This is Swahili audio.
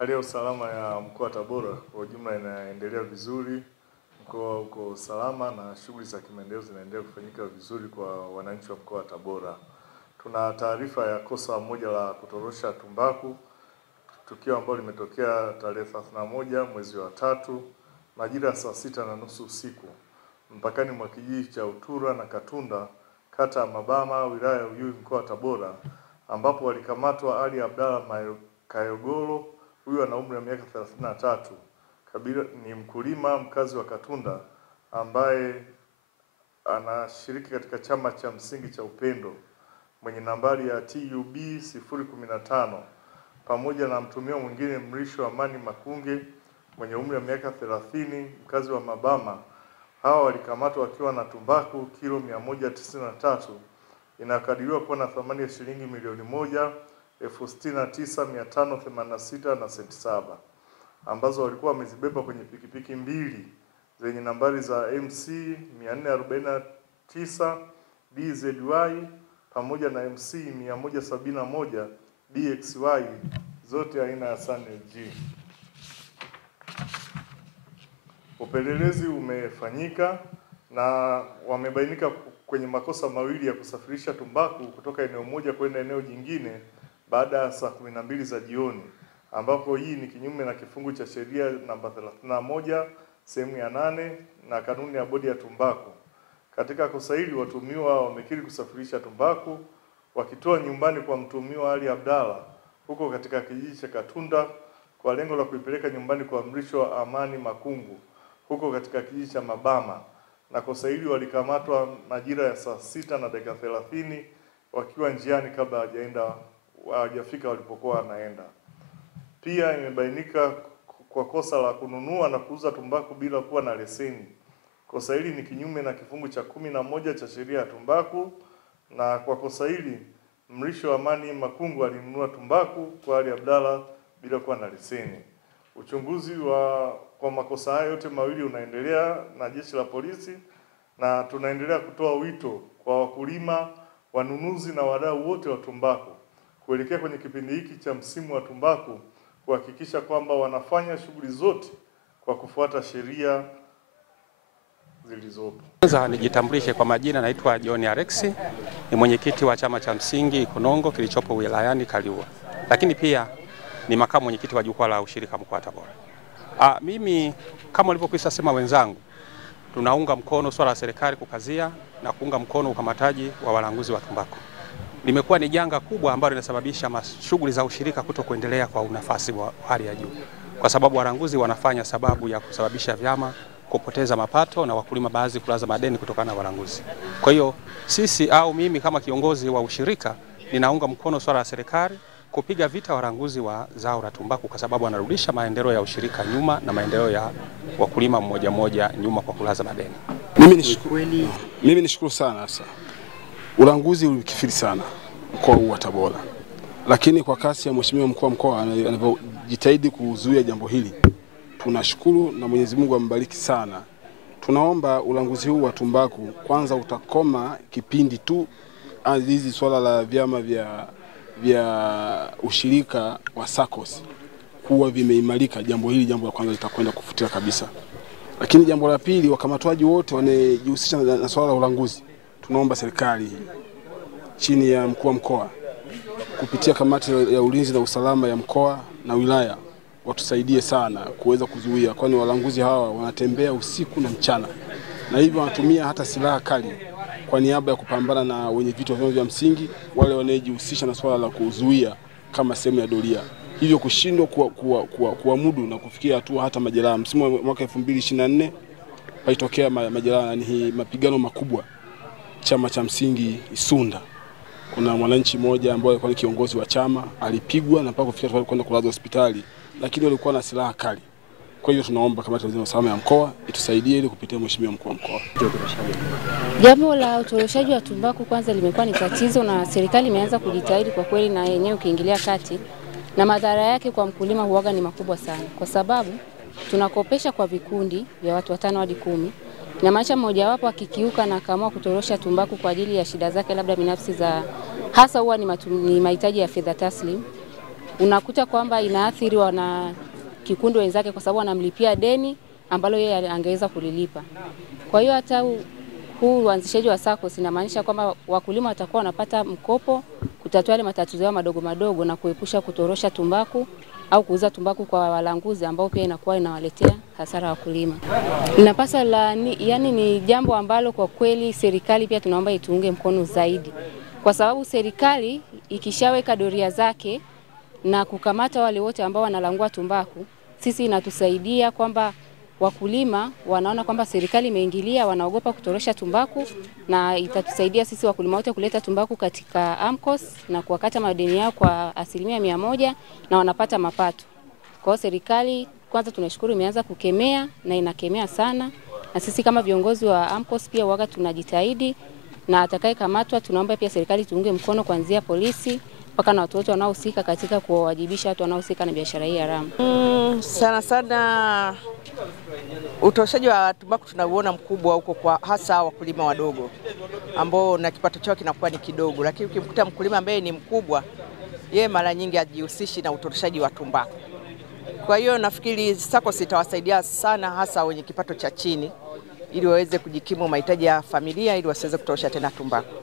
Hali ya usalama ya mkoa wa Tabora kwa ujumla inaendelea vizuri. Mkoa uko salama na shughuli za kimaendeleo zinaendelea kufanyika vizuri kwa wananchi wa mkoa wa Tabora. Tuna taarifa ya kosa moja la kutorosha tumbaku, tukio ambalo limetokea tarehe 31 mwezi wa 3 majira ya saa 6:30 usiku mpakani mwa kijiji cha Utura na Katunda, kata ya Mabama, wilaya ya Uyui, mkoa wa Tabora, ambapo walikamatwa Ali Abdalla Kayogolo. Huyu ana umri wa miaka 33. Kabila ni mkulima mkazi wa Katunda ambaye anashiriki katika chama cha msingi cha Upendo mwenye nambari ya TUB 015, pamoja na mtumio mwingine Mrisho Amani Makunge mwenye umri wa miaka 30 mkazi wa Mabama. Hawa walikamatwa wakiwa na tumbaku kilo 193 inakadiriwa kuwa na thamani ya shilingi milioni 1,69,586 na senti 7, ambazo walikuwa wamezibeba kwenye pikipiki mbili zenye nambari za MC 449 DZY pamoja na MC 171 DXY, zote aina ya San LG. Upelelezi umefanyika na wamebainika kwenye makosa mawili ya kusafirisha tumbaku kutoka eneo moja kwenda eneo jingine baada ya saa 12 za jioni, ambapo hii ni kinyume na kifungu cha sheria namba 31 sehemu ya 8 na kanuni ya bodi ya tumbaku. Katika kosa hili watumiwa wamekiri kusafirisha tumbaku wakitoa nyumbani kwa mtumiwa Ali Abdalla huko katika kijiji cha Katunda kwa lengo la kuipeleka nyumbani kwa Mrisho Amani Makungu huko katika kijiji cha Mabama, na kosa hili walikamatwa majira ya saa 6:30 wakiwa njiani kabla hawajafika walipokuwa wanaenda. Pia imebainika kwa kosa la kununua na kuuza tumbaku bila kuwa na leseni. Kosa hili ni kinyume na kifungu cha 11 cha sheria ya tumbaku, na kwa kosa hili Mrisho Amani Makungu alinunua tumbaku kwa Ali Abdalla bila kuwa na leseni. Uchunguzi kwa makosa haya yote mawili unaendelea na jeshi la polisi, na tunaendelea kutoa wito kwa wakulima, wanunuzi na wadau wote wa tumbaku kuelekea kwenye kipindi hiki cha msimu wa tumbaku kuhakikisha kwamba wanafanya shughuli zote kwa kufuata sheria zilizopo. Kwanza nijitambulishe kwa majina, naitwa John Alexi, ni mwenyekiti wa chama cha msingi Ikonongo kilichopo wilayani Kaliua, lakini pia ni makamu mwenyekiti wa jukwaa la ushirika mkoa wa Tabora. Mimi kama walivyokwisha sema wenzangu, tunaunga mkono swala la serikali kukazia na kuunga mkono ukamataji wa walanguzi wa tumbaku. Limekuwa ni janga kubwa ambalo linasababisha shughuli za ushirika kutokuendelea kwa unafasi wa hali ya juu, kwa sababu walanguzi wanafanya sababu ya kusababisha vyama kupoteza mapato na wakulima baadhi kulaza madeni kutokana na walanguzi. Kwa hiyo sisi au mimi kama kiongozi wa ushirika ninaunga mkono swala la serikali kupiga vita walanguzi wa zao la tumbaku, kwa sababu wanarudisha maendeleo ya ushirika nyuma na maendeleo ya wakulima mmoja mmoja nyuma kwa kulaza madeni. Mimi nishukuru sana sasa. Ulanguzi ulikithiri sana mkoa wa Tabora, lakini kwa kasi ya mheshimiwa mkuu wa mkoa anavyojitahidi kuzuia jambo hili, tunashukuru na Mwenyezi Mungu ambariki sana. Tunaomba ulanguzi huu wa tumbaku kwanza utakoma kipindi tu hizi swala la vyama vya ushirika wa SACCOS kuwa vimeimarika. Jambo la kwanza litakwenda kufutia kabisa. Lakini jambo la pili, wakamatwaji wote wanejihusisha na swala la ulanguzi, tunaomba serikali chini ya mkuu wa mkoa kupitia kamati ya ulinzi na usalama ya mkoa na wilaya watusaidie sana kuweza kuzuia, kwani walanguzi hawa wanatembea usiku na mchana, na hivyo wanatumia hata silaha kali kwa niaba ya kupambana na wenye vitu vya msingi wale wanejihusisha na swala la kuzuia kama sehemu ya doria, hivyo kushindwa kuamudu na kufikia hatua hata majeraha. Msimu wa mwaka 2024 paitokea majeraha, ni mapigano makubwa chama cha msingi Isunda. Kuna mwananchi mmoja ambaye alikuwa ni kiongozi wa chama alipigwa na mpaka kufikia kwenda kulazwa hospitali, lakini walikuwa na silaha kali. Kwa hiyo tunaomba kamati ya usalama ya mkoa itusaidie ili kupitia mheshimiwa mkuu wa mkoa. Jambo la utoroshaji wa tumbaku kwanza limekuwa ni tatizo, na serikali imeanza kujitahidi kwa kweli, na yenyewe ukiingilia kati, na madhara yake kwa mkulima huaga ni makubwa sana, kwa sababu tunakopesha kwa vikundi vya watu 5 hadi 10, na maisha mmoja wapo akikiuka na akaamua kutorosha tumbaku kwa ajili ya shida zake labda binafsi za hasa huwa ni mahitaji ya fedha taslim. unakuta kwamba inaathiri wana kikundi wenzake kwa sababu wanamlipia deni ambalo yeye angeweza kulilipa. Kwa hiyo hata huu uanzishaji wa SACCOS inamaanisha kwamba wakulima watakuwa wanapata mkopo kutatua yale matatizo yao madogo madogo na kuepusha kutorosha tumbaku au kuuza tumbaku kwa walanguzi ambao pia inakuwa inawaletea hasara wakulima. Linapasa yani ni jambo ambalo kwa kweli serikali pia tunaomba ituunge mkono zaidi. Kwa sababu serikali ikishaweka doria zake na kukamata wale wote ambao wanalangua tumbaku, sisi inatusaidia kwamba wakulima wanaona kwamba serikali imeingilia, wanaogopa kutorosha tumbaku, na itatusaidia sisi wakulima wote kuleta tumbaku katika AMCOS na kuwakata madeni yao kwa 100% na wanapata mapato. Kwa serikali kwanza tunashukuru imeanza kukemea na inakemea sana, na sisi kama viongozi wa AMCOS pia waga tunajitahidi, na atakayekamatwa tunaomba pia serikali tuunge mkono kuanzia polisi mpaka na watu wote wanaohusika katika kuwajibisha watu wanaohusika na biashara hii haramu. Sana sana utoshaji wa tumbaku tunauona mkubwa huko kwa hasa wakulima wadogo ambao na kipato chao kinakuwa ni kidogo, lakini ukimkuta mkulima ambaye ni mkubwa, yeye mara nyingi hajihusishi na utoshaji wa tumbaku. Kwa hiyo nafikiri SACCOS itawasaidia sana hasa wenye kipato cha chini ili waweze kujikimu mahitaji ya familia ili wasiweze kutorosha tena tumbaku.